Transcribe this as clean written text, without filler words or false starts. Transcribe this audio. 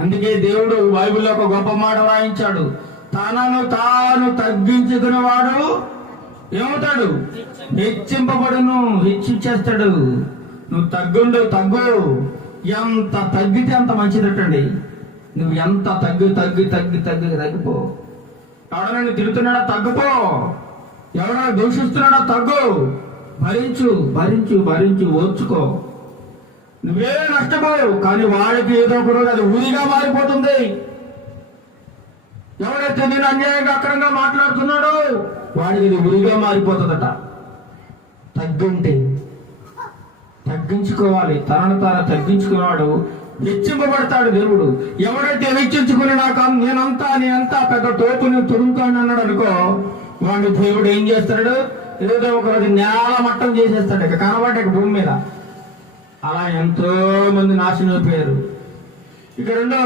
అందుకే దేవుడు బైబిల్లో ఒక గొప్ప మాట రాయించాడు, తనను తాను తగ్గించుకునేవాడు ఏమవుతాడు? హెచ్చింపబడును, హెచ్చించేస్తాడు. నువ్వు తగ్గు. ఎంత తగ్గితే అంత మంచిదటండి. నువ్వు ఎంత తగ్గిపో. ఎవడన్నా తిడుతున్నాడా? తగ్గిపో. ఎవడన్నా దూషిస్తున్నాడా? తగ్గు. భరించు, ఓర్చుకో. నువ్వే నష్టపోయావు, కానీ వాడికి ఏదో ఒక రోజు అది ఊరిగా మారిపోతుంది. ఎవడైతే నేను అన్యాయంగా అక్రమంగా మాట్లాడుతున్నాడో వాడికి ఇది ఊరిగా మారిపోతుందట. తగ్గించుకోవాలి. తనను తాను తగ్గించుకున్నాడు హెచ్చింపబడతాడు దేవుడు. ఎవడైతే హెచ్చించుకుని నేనంతా పెద్ద తోపుని తురుముతాను అన్నాడు అనుకో, వాడిని దేవుడు ఏం చేస్తాడు? ఏదో ఒక రోజు నేల మట్టం చేసేస్తాడు. ఇక కనబడ్డ భూమి మీద. అలా ఎంతో మంది నాశనం అయిపోయారు. ఇక రెండో